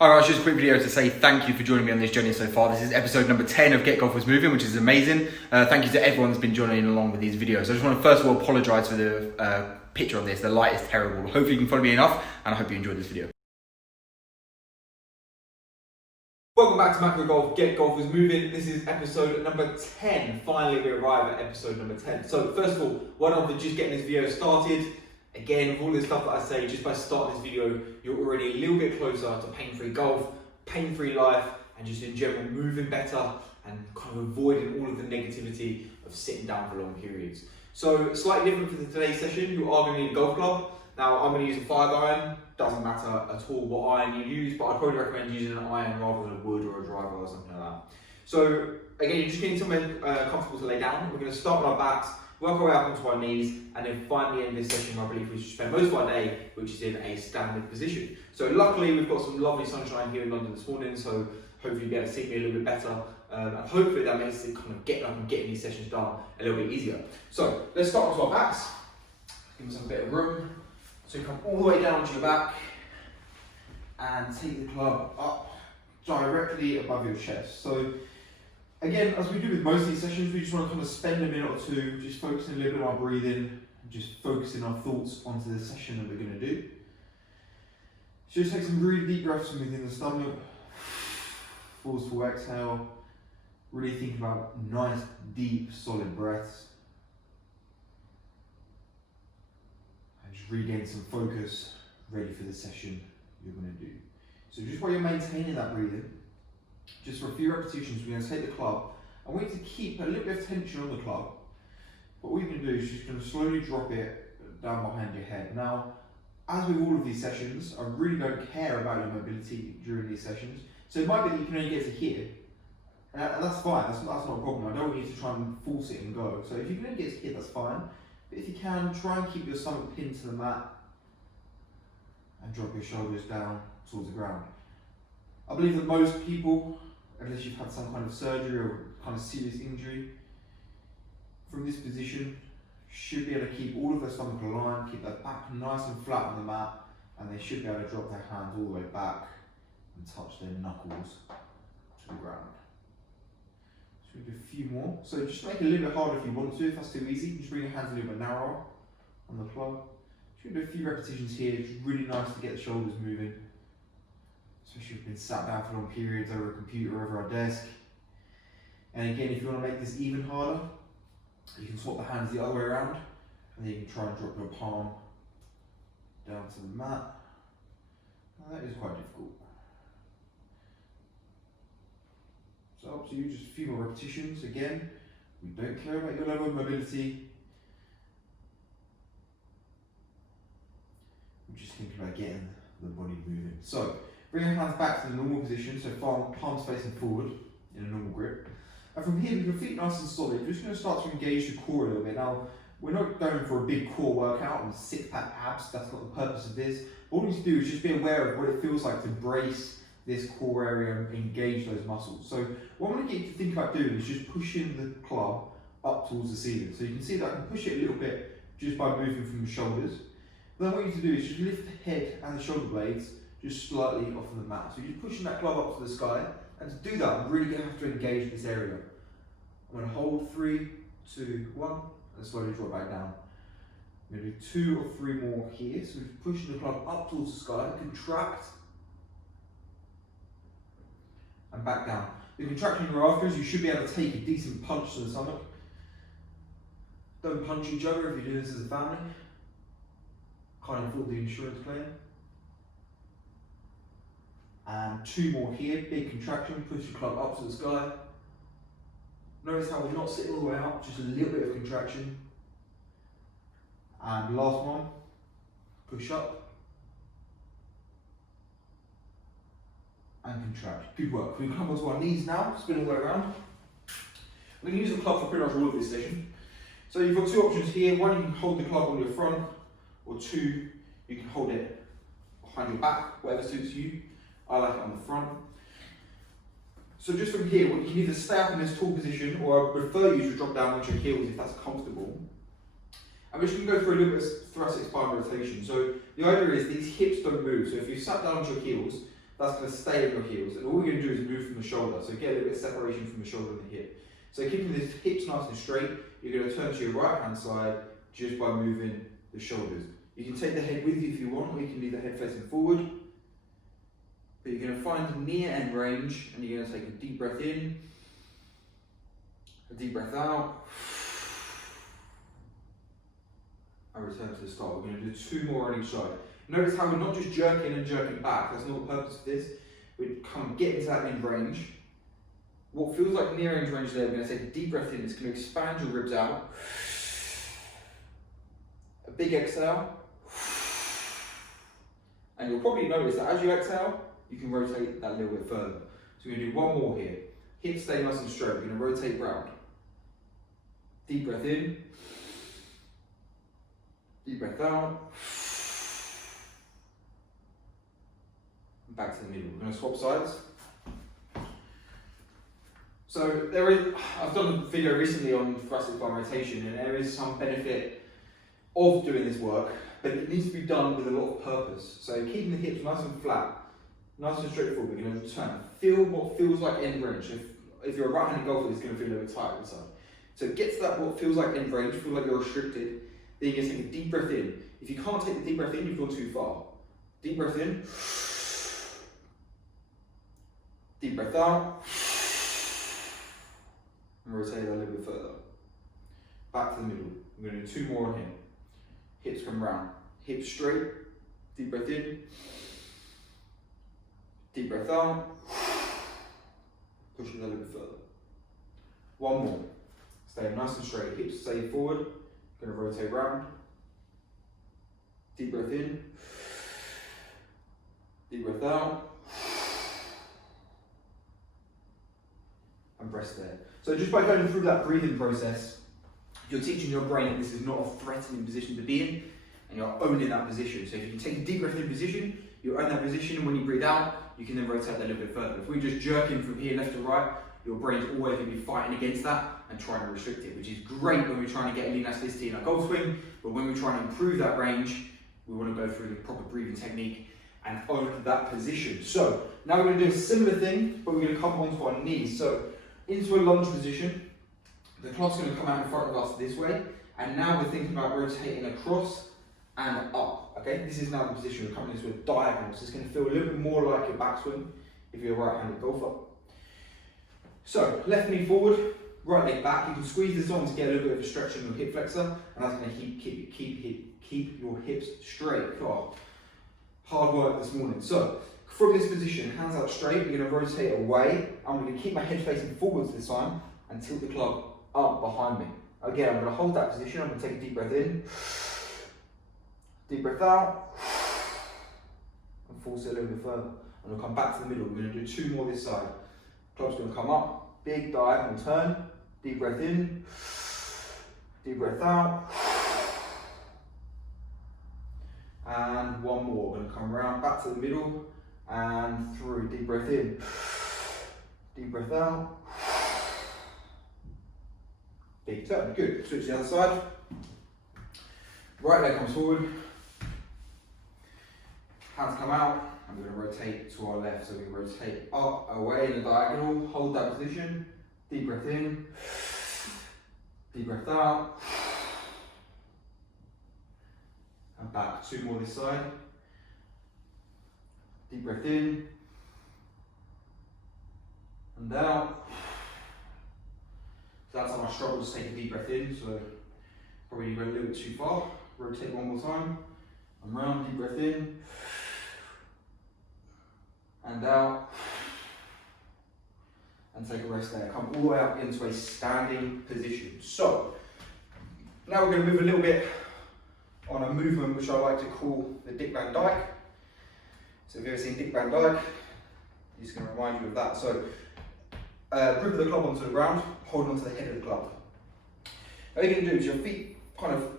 Alright, just a quick video to say thank you for joining me on this journey so far. This is episode number 10 of Get Golfers Moving, which is amazing. Thank you to everyone that's been joining along with these videos. I just want to first of all apologise for the picture on this. The light is terrible. Hopefully you can follow me enough, and I hope you enjoyed this video. Welcome back to Macro Golf, Get Golfers Moving. This is episode number 10. Finally we arrive at episode number 10. So first of all, well done for just getting this video started. Again, with all this stuff that I say, just by starting this video, you're already a little bit closer to pain-free golf, pain-free life, and just in general moving better and kind of avoiding all of the negativity of sitting down for long periods. So slightly different for today's session, you are going to need a golf club. Now I'm going to use a 5-iron, doesn't matter at all what iron you use, but I'd probably recommend using an iron rather than a wood or a driver or something like that. So again, you just need somewhere comfortable to lay down. We're going to start with our backs, work our way up onto our knees, and then finally end this session, I believe we should spend most of our day, which is in a standard position. So luckily we've got some lovely sunshine here in London this morning, so hopefully you'll be able to see me a little bit better, and hopefully that makes it kind of getting up and getting these sessions done a little bit easier. So let's start with our backs, give them some bit of room. So you come all the way down to your back, and take the club up directly above your chest. So again, as we do with most of these sessions, we just want to kind of spend a minute or two just focusing a little bit on our breathing, and just focusing our thoughts onto the session that we're going to do. So just take some really deep breaths from within the stomach, forceful exhale, really think about nice, deep, solid breaths. And just regain some focus, ready for the session you're going to do. So just while you're maintaining that breathing, just for a few repetitions, we're going to take the club. I want you to keep a little bit of tension on the club. What we're going to do is just going to slowly drop it down behind your head. Now, as with all of these sessions, I really don't care about your mobility during these sessions. So it might be that you can only get to here, and that's fine, that's not a problem. I don't want you to try and force it and go. So if you can only get to here, that's fine. But if you can, try and keep your stomach pinned to the mat and drop your shoulders down towards the ground. I believe that most people, unless you've had some kind of surgery or kind of serious injury, from this position should be able to keep all of their stomach aligned, keep their back nice and flat on the mat, and they should be able to drop their hands all the way back and touch their knuckles to the ground. So we do a few more. So just make it a little bit harder if you want to. If that's too easy, just bring your hands a little bit narrower on the club. Just do a few repetitions here. It's really nice to get the shoulders moving, especially if you've been sat down for long periods over a computer or over our desk. And again, if you want to make this even harder, you can swap the hands the other way around, and then you can try and drop your palm down to the mat. Now that is quite difficult. So up to you, just a few more repetitions. Again, we don't care about your level of mobility. We're just thinking about getting the body moving. So bring your hands back to the normal position, so palms facing forward in a normal grip. And from here, with your feet nice and solid, you're just going to start to engage the core a little bit. Now, we're not going for a big core workout and six-pack abs, that's not the purpose of this. All you need to do is just be aware of what it feels like to brace this core area and engage those muscles. So what I'm going to get you to think about doing is just pushing the club up towards the ceiling. So you can see that I can push it a little bit just by moving from the shoulders. Then what you need to do is just lift the head and the shoulder blades just slightly off of the mat. So you're just pushing that club up to the sky, and to do that, I'm really going to have to engage this area. I'm going to hold 3, 2, 1, and slowly draw it back down. I'm going to do 2 or 3 more here. So we're pushing the club up towards the sky, contract, and back down. The contraction you're after is you should be able to take a decent punch to the stomach. Don't punch each other if you're doing this as a family. Can't afford the insurance claim. And 2 more here, big contraction, push your club up to the sky. Notice how we're not sitting all the way up, just a little bit of contraction. And last one, push up and contract. Good work. We can come onto our knees now, spin all the way around. We can use the club for pretty much all of this session. So you've got 2 options here. One, you can hold the club on your front, or 2, you can hold it behind your back, whatever suits you. I like it on the front. So just from here, you can either stay up in this tall position, or I prefer you to drop down onto your heels if that's comfortable. And we're just going to go through a little bit of thoracic spine rotation. So the idea is these hips don't move. So if you sat down onto your heels, that's going to stay on your heels. And all we're going to do is move from the shoulder. So get a little bit of separation from the shoulder and the hip. So keeping the hips nice and straight, you're going to turn to your right hand side just by moving the shoulders. You can take the head with you if you want, or you can leave the head facing forward. But you're going to find near end range, and you're going to take a deep breath in, a deep breath out, and return to the start. We're going to do 2 more on each side. Notice how we're not just jerking and jerking back. That's not the purpose of this. We come get into that end range. What feels like near end range there, we're going to take a deep breath in. It's going to expand your ribs out. A big exhale. And you'll probably notice that as you exhale, you can rotate that a little bit further. So we're going to do 1 more here. Hips stay nice and straight. We're going to rotate round. Deep breath in. Deep breath out. And back to the middle. We're going to swap sides. So I've done a video recently on thoracic spine rotation, and there is some benefit of doing this work, but it needs to be done with a lot of purpose. So keeping the hips nice and flat, nice and straightforward, we're going to return. Feel what feels like end range. If you're a right-handed golfer, it's going to feel a little bit tight inside. So get to that what feels like end range, feel like you're restricted. Then you're going to take a deep breath in. If you can't take the deep breath in, you've gone too far. Deep breath in. Deep breath out. And rotate that a little bit further. Back to the middle. We're going to do 2 more on here. Hips come round. Hips straight. Deep breath in. Deep breath out. Push it a little bit further. 1 more. Stay nice and straight. Hips stay forward. Going to rotate round. Deep breath in. Deep breath out. And rest there. So just by going through that breathing process, you're teaching your brain that this is not a threatening position to be in, and you're owning that position. So if you can take a deep breath in position, you own that position, and when you breathe out, you can then rotate that a little bit further. If we just jerk in from here left to right, your brain's always going to be fighting against that and trying to restrict it, which is great when we're trying to get elasticity in our golf swing, but when we're trying to improve that range, we want to go through the proper breathing technique and own that position. So now we're going to do a similar thing, but we're going to come onto our knees. So into a lunge position, the club's going to come out in front of us this way, and now we're thinking about rotating across and up. Okay, this is now the position we're coming into a diagonal, so it's going to feel a little bit more like your backswing if you're a right-handed golfer. So left knee forward, right leg back. You can squeeze this on to get a little bit of a stretch in your hip flexor, and that's going to keep your hips straight. Oh, hard work this morning. So from this position, hands out straight, we're going to rotate away. I'm going to keep my head facing forwards this time and tilt the club up behind me. Again, I'm going to hold that position. I'm going to take a deep breath in, deep breath out, and force it a little bit further. And we'll come back to the middle. We're going to do 2 more this side. Club's going to come up, big diagonal turn, deep breath in, deep breath out, and 1 more. We're going to come around back to the middle and through. Deep breath in, deep breath out, big turn. Good. Switch to the other side. Right leg comes forward, hands come out. I'm going to rotate to our left, so we rotate up, away in a diagonal, hold that position, deep breath in, deep breath out, and back. 2 more this side, deep breath in, and out. So that's how I struggle to take a deep breath in, so probably go a little bit too far. Rotate 1 more time, and round, deep breath in, and out, and take a rest there. Come all the way up into a standing position. So, now we're going to move a little bit on a movement which I like to call the Dick Van Dyke. So if you've ever seen Dick Van Dyke, he's going to remind you of that. So, grip of the club onto the ground, holding onto the head of the club. What you're going to do is your feet kind of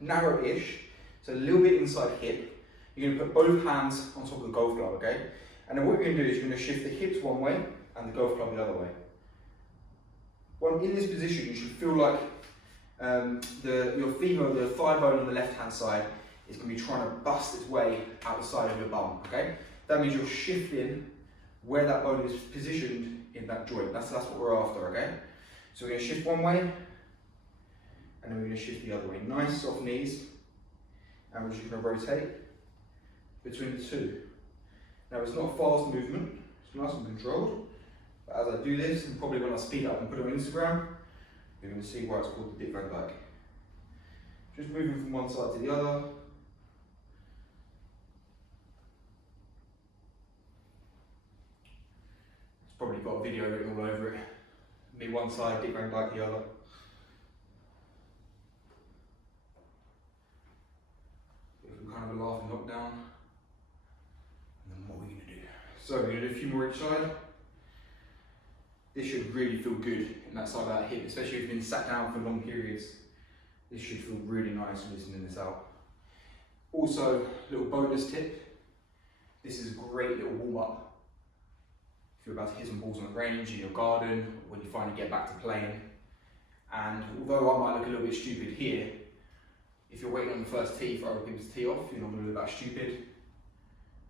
narrow-ish, so a little bit inside hip. You're going to put both hands on top of the golf club, okay? And then what you're going to do is you're going to shift the hips one way and the golf club the other way. When in this position, you should feel like your femur, the thigh bone on the left-hand side, is going to be trying to bust its way out the side of your bum, okay? that means you're shifting where that bone is positioned in that joint. That's what we're after, okay? So we're going to shift one way, and then we're going to shift the other way. Nice soft knees, and we're just going to rotate between the two. Now it's not a fast movement, it's nice and controlled, but as I do this, and probably when I speed up and put it on Instagram, you're going to see why it's called the Dick Van Dyke. Just moving from one side to the other. It's probably got a video written all over it. Me one side, Dick Van Dyke the other. Kind of a laughing knockdown. And then what are we going to do? So we're going to do a few more each side. This should really feel good in that side of that hip, especially if you've been sat down for long periods. This should feel really nice listening this out. Also, little bonus tip. This is a great little warm up. If you're about to hit some balls on the range, in your garden, when you finally get back to playing. And although I might look a little bit stupid here, if you're waiting on the first tee for other people to tee off, you're not going to look that stupid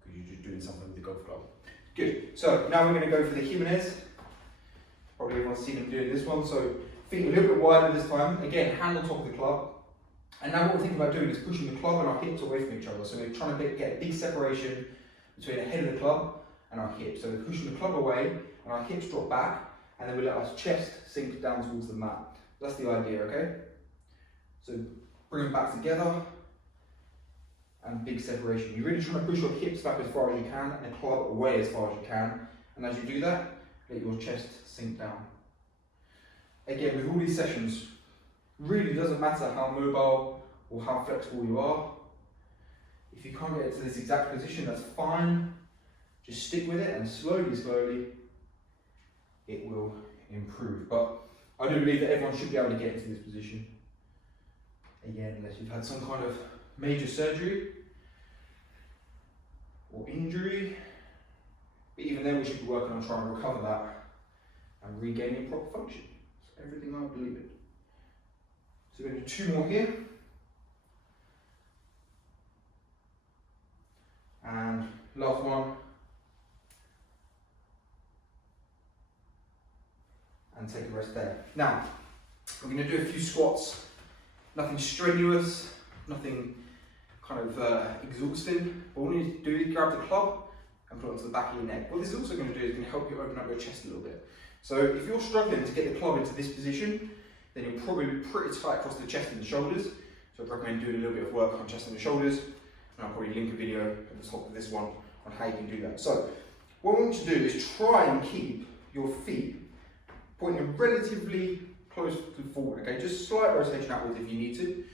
because you're just doing something with the golf club. Good. So now we're going to go for the Jimenez. Probably everyone's seen him doing this one. So feet a little bit wider this time. Again, hand on top of the club. And now what we're thinking about doing is pushing the club and our hips away from each other. So we're trying to get a big separation between the head of the club and our hips. So we're pushing the club away and our hips drop back, and then we let our chest sink down towards the mat. That's the idea, okay? So bring them back together and big separation. You're really trying to push your hips back as far as you can and the club away as far as you can. And as you do that, let your chest sink down. Again, with all these sessions, really doesn't matter how mobile or how flexible you are. If you can't get it to this exact position, that's fine. Just stick with it and slowly, it will improve. But I do believe that everyone should be able to get into this position. Again, unless you've had some kind of major surgery or injury. But even then, we should be working on trying to recover that and regaining proper function. That's everything I believe in. So we're going to do 2 more here. And last one. And take a rest there. Now, we're going to do a few squats. Nothing strenuous, nothing kind of exhausting. But all you need to do is grab the club and put it onto the back of your neck. What this is also going to do is going to help you open up your chest a little bit. So if you're struggling to get the club into this position, then you'll probably be pretty tight across the chest and the shoulders. So I'd recommend doing a little bit of work on chest and the shoulders. And I'll probably link a video at the top of this one on how you can do that. So what we want you to do is try and keep your feet pointing relatively close to forward, okay? Just slight rotation outwards if you need to.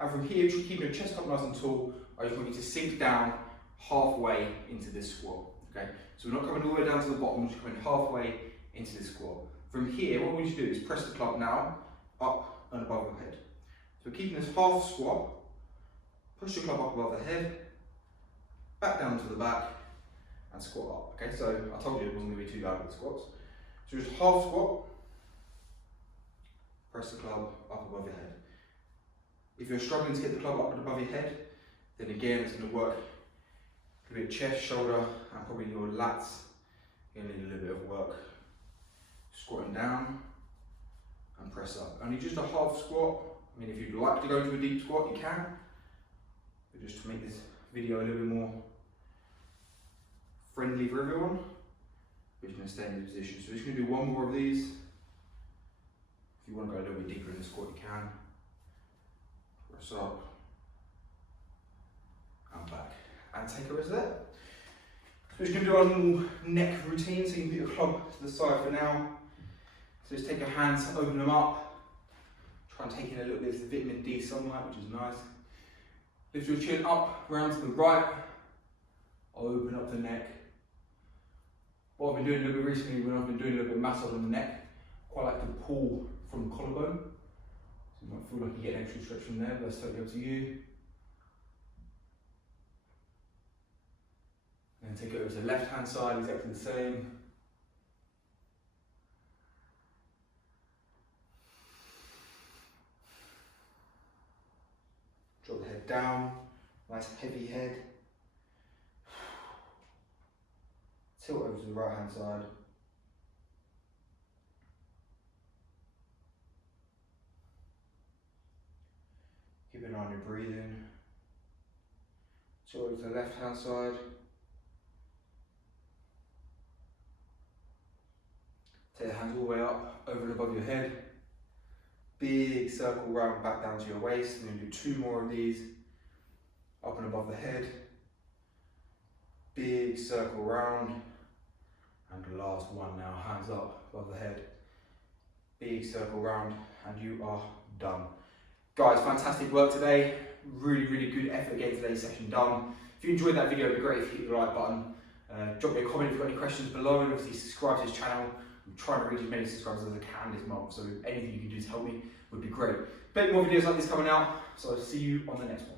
And from here, just keep your chest up nice and tall. I just want you to sink down halfway into this squat, okay? So we're not coming all the way down to the bottom, we're just coming halfway into this squat. From here, what we need to do is press the club now up and above your head. So we're keeping this half squat, push the club up above the head, back down to the back, and squat up, okay? So I told you it wasn't going to be too bad with the squats. So just half squat, press the club up above your head. If you're struggling to get the club up and above your head, then again it's going to work a bit chest, shoulder, and probably your lats. You're going to need a little bit of work. Squatting down and press up. Only just a half squat. I mean, if you'd like to go to a deep squat, you can. But just to make this video a little bit more friendly for everyone, we're just going to stay in this position. So we're just going to do 1 more of these. If you want to go a little bit deeper in the squat, you can. Press up and back, and take a rest there. So we're just going to do our normal neck routine, so you can put your club to the side for now. So just take your hands, open them up, try and take in a little bit of the vitamin D sunlight, which is nice. Lift your chin up, round to the right, open up the neck. What I've been doing a little bit recently, when I've been doing a little bit of massage on the neck, quite like to pull from the collarbone. So you might feel like you get an extra stretch from there, but that's totally up to you. And take it over to the left hand side, exactly the same. Drop the head down, nice heavy head. Tilt over to the right hand side. Keep an eye on your breathing. Tilt over to the left hand side. Take the hands all the way up, over and above your head. Big circle round back down to your waist. I'm going to do 2 more of these. Up and above the head. Big circle round. And the last one now, hands up above the head. Big circle round, and you are done. Guys, fantastic work today. Really, really good effort getting today's session done. If you enjoyed that video, it'd be great if you hit the like button. Drop me a comment if you've got any questions below, and obviously subscribe to this channel. I'm trying to reach as many subscribers as I can this month, so anything you can do to help me would be great. Plenty more videos like this coming out, so I'll see you on the next one.